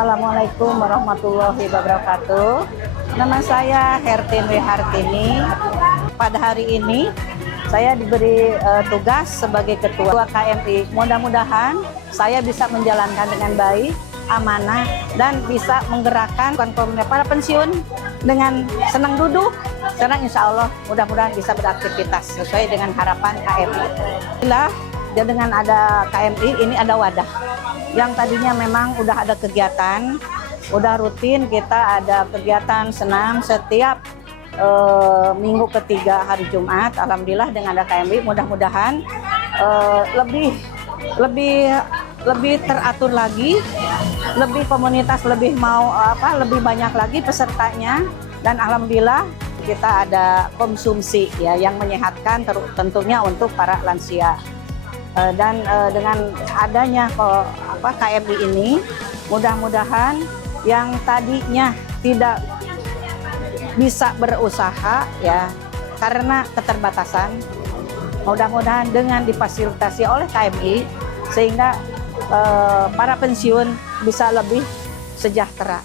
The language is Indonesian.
Assalamualaikum warahmatullahi wabarakatuh. Nama saya Hertin Hartini. Pada hari ini saya diberi tugas sebagai Ketua KMI. Mudah-mudahan saya bisa menjalankan dengan baik, amanah, dan bisa menggerakkan komunitas para pensiun dengan senang duduk. Senang insya Allah mudah-mudahan bisa beraktivitas sesuai dengan harapan KMI. Dan dengan ada KMI ini ada wadah yang tadinya memang udah ada kegiatan, udah rutin kita ada kegiatan senam setiap minggu ketiga hari Jumat. Alhamdulillah dengan ada KMI mudah-mudahan lebih teratur lagi, lebih komunitas lebih mau lebih banyak lagi pesertanya, dan alhamdulillah kita ada konsumsi ya yang menyehatkan tentunya untuk para lansia. Dan dengan adanya KMI ini mudah-mudahan yang tadinya tidak bisa berusaha ya karena keterbatasan, mudah-mudahan dengan difasilitasi oleh KMI sehingga para pensiun bisa lebih sejahtera.